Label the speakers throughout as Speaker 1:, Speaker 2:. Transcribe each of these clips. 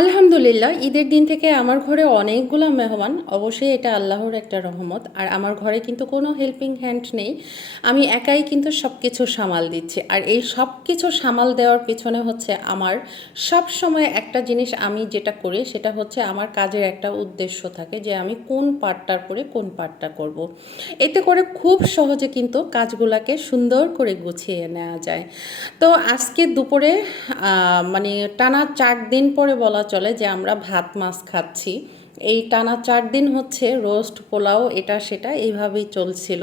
Speaker 1: আলহামদুলিল্লাহ, ঈদের দিন থেকে আমার ঘরে অনেকগুলো মেহমান। অবশ্যই এটা আল্লাহর একটা রহমত। আর আমার ঘরে কিন্তু কোনো হেল্পিং হ্যান্ড নেই। আমি একাই কিন্তু সব কিছু সামাল দিচ্ছি। আর এই সব কিছু সামাল দেওয়ার পিছনে হচ্ছে আমার সব সময় একটা জিনিস আমি যেটা করি, সেটা হচ্ছে আমার কাজের একটা উদ্দেশ্য থাকে যে আমি কোন পার্টটার করে কোন পার্টটা করব। এতে করে খুব সহজে কিন্তু কাজগুলোকে সুন্দর করে গুছিয়ে নেওয়া যায়। তো আজকে দুপুরে মানে টানা চার দিন পরে বলা চলে যে আমরা ভাত, মাছ খাচ্ছি। এই টানা চার দিন হচ্ছে রোস্ট, পোলাও, এটা, সেটা এইভাবেই চলছিল।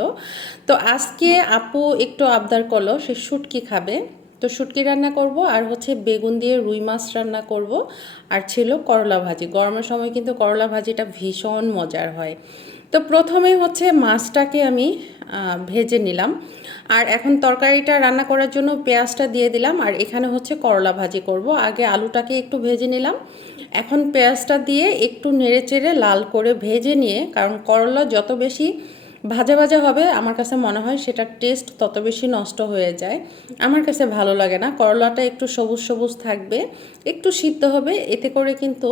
Speaker 1: তো আজকে আপু একটু আবদার করল, সে শুটকি খাবে। তো শুটকি রান্না করব আর হচ্ছে বেগুন দিয়ে রুই মাছ রান্না করব। আর ছিল করলা ভাজি। গরমের সময় কিন্তু করলা ভাজিটা ভীষণ মজার হয়। তো প্রথমে হচ্ছে মাছটাকে আমি ভেজে নিলাম। আর এখন তরকারিটা রান্না করার জন্য পেঁয়াজটা দিয়ে দিলাম। আর এখানে হচ্ছে করলা ভাজি করব। আগে আলুটাকে একটু ভেজে নিলাম। এখন পেঁয়াজটা দিয়ে একটু নেড়ে চেড়ে লাল করে ভেজে নিয়ে, কারণ করলা যত বেশি ভাজা ভাজা হবে, আমার কাছে মনে হয় সেটার টেস্ট তত বেশি নষ্ট হয়ে যায়। আমার কাছে ভালো লাগে না, করলাটা একটু সবুজ সবুজ থাকবে, একটু সিদ্ধ হবে, এতে করে কিন্তু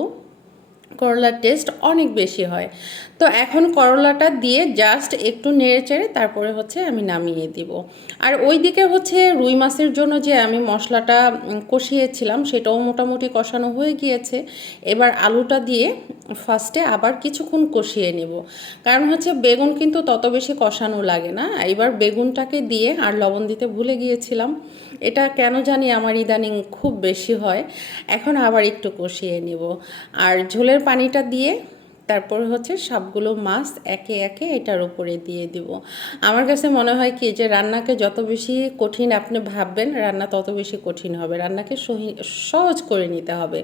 Speaker 1: করলার টেস্ট অনেক বেশি হয়। তো এখন করলাটা দিয়ে জাস্ট একটু নেড়ে চেড়ে তারপরে হচ্ছে আমি নামিয়ে দিব। আর ওই দিকে হচ্ছে রুই মাছের জন্য যে আমি মশলাটা কষিয়েছিলাম, সেটাও মোটামুটি কষানো হয়ে গিয়েছে। এবার আলুটা দিয়ে ফার্স্টে আবার কিছুক্ষণ কষিয়ে নেব। কারণ হচ্ছে বেগুন কিন্তু তত বেশি কষানো লাগে না। এবার বেগুনটাকে দিয়ে আর লবণ দিতে ভুলে গিয়েছিলাম। এটা কেন জানি আমার ইদানিং খুব বেশি হয়। এখন আবার একটু কষিয়ে নেব। আর ঝোলের পানিটা দিয়ে তারপরে হচ্ছে সবগুলো মাছ একে একে এটার উপরে দিয়ে দিব। আমার কাছে মনে হয় কি যে রান্নাকে যত বেশি কঠিন আপনি ভাববেন, রান্না তত বেশি কঠিন হবে। রান্নাকে সহি- সহজ করে নিতে হবে।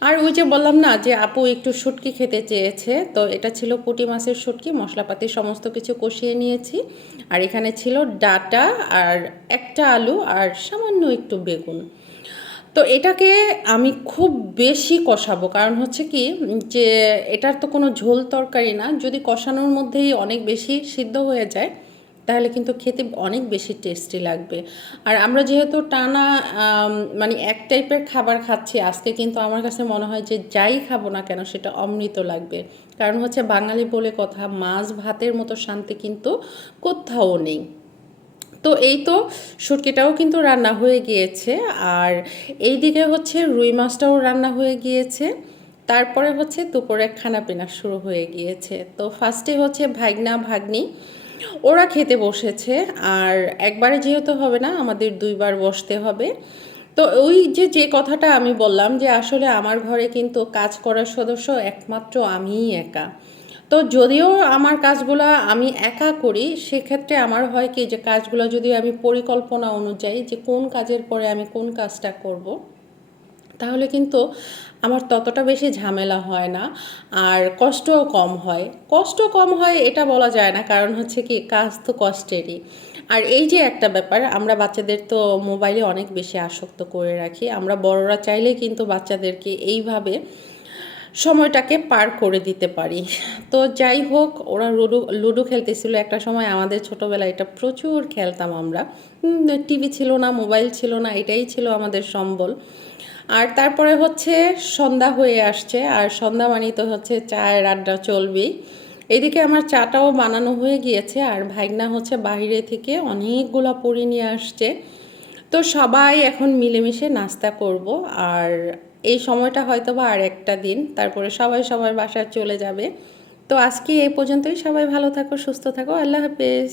Speaker 1: আর ওই যে বললাম না যে আপু একটু শুটকি খেতে চেয়েছে, তো এটা ছিল পুঁটি মাছের শুটকি, মশলাপাতি সমস্ত কিছু কষিয়ে নিয়েছি। আর এখানে ছিল ডাটা আর একটা আলু আর সামান্য একটু বেগুন। তো এটাকে আমি খুব বেশি কষাবো। কারণ হচ্ছে কি, যে এটার তো কোনো ঝোল তরকারি না। যদি কষানোর মধ্যেই অনেক বেশি সিদ্ধ হয়ে যায়, তাহলে কিন্তু খেতে অনেক বেশি টেস্টি লাগবে। আর আমরা যেহেতু টানা মানে এক টাইপের খাবার খাচ্ছি, আজকে কিন্তু আমার কাছে মনে হয় যে যাই খাব না কেন, সেটা অমৃত লাগবে। কারণ হচ্ছে বাঙালি বলে কথা, মাছ ভাতের মতো শান্তি কিন্তু কোথাও নেই। তো এই তো শুটকিটাও কিন্তু রান্না হয়ে গিয়েছে। আর এই দিকে হচ্ছে রুই মাছটাও রান্না হয়ে গিয়েছে। তারপরে হচ্ছে দুপুরে খানা পিনা শুরু হয়ে গিয়েছে। তো ফার্স্টে হচ্ছে ভাগনা, ভাগ্নি, ওরা খেতে বসেছে। আর একবারে যেহেতু হবে না, আমাদের দুইবার বসতে হবে। তো ওই যে যে কথাটা আমি বললাম যে, আসলে আমার ঘরে কিন্তু কাজ করার সদস্য একমাত্র আমিই একা। তো যদিও আমার কাজগুলো আমি একা করি, সেক্ষেত্রে আমার হয় কি যে কাজগুলো যদি আমি পরিকল্পনা অনুযায়ী যে কোন কাজের পরে আমি কোন কাজটা করব। তাহলে কিন্তু আমার ততটা বেশি ঝামেলা হয় না। আর কষ্টও কম হয়। কষ্ট কম হয় এটা বলা যায় না, কারণ হচ্ছে কি কাজ তো কষ্টেরই। আর এই যে একটা ব্যাপার, আমরা বাচ্চাদের তো মোবাইলে অনেক বেশি আসক্ত করে রাখি। আমরা বড়রা চাইলে কিন্তু বাচ্চাদেরকে এইভাবে সময়টাকে পার করে দিতে পারি। তো যাই হোক, ওরা লুডো লুডো খেলতেছিল একটা সময়। আমাদের ছোটোবেলায় এটা প্রচুর খেলতাম আমরা। টিভি ছিল না, মোবাইল ছিল না, এটাই ছিল আমাদের সম্বল। আর তারপরে হচ্ছে সন্ধ্যা হয়ে আসছে, আর সন্ধ্যা মানেই তো হচ্ছে চায়ের আড্ডা চলবেই। এদিকে আমার চাটাও বানানো হয়ে গিয়েছে, আর ভাইগনা হচ্ছে বাইরে থেকে অনেকগুলা পরি নিয়ে আসছে। তো সবাই এখন মিলেমিশে নাস্তা করব, আর এই সময়টা হয়তো বা আর একটা দিন, তারপরে সবাই সবার বাসায় চলে যাবে। তো আজকে এই পর্যন্তই, সবাই ভালো থাকো, সুস্থ থাকো, আল্লাহ হাফেজ।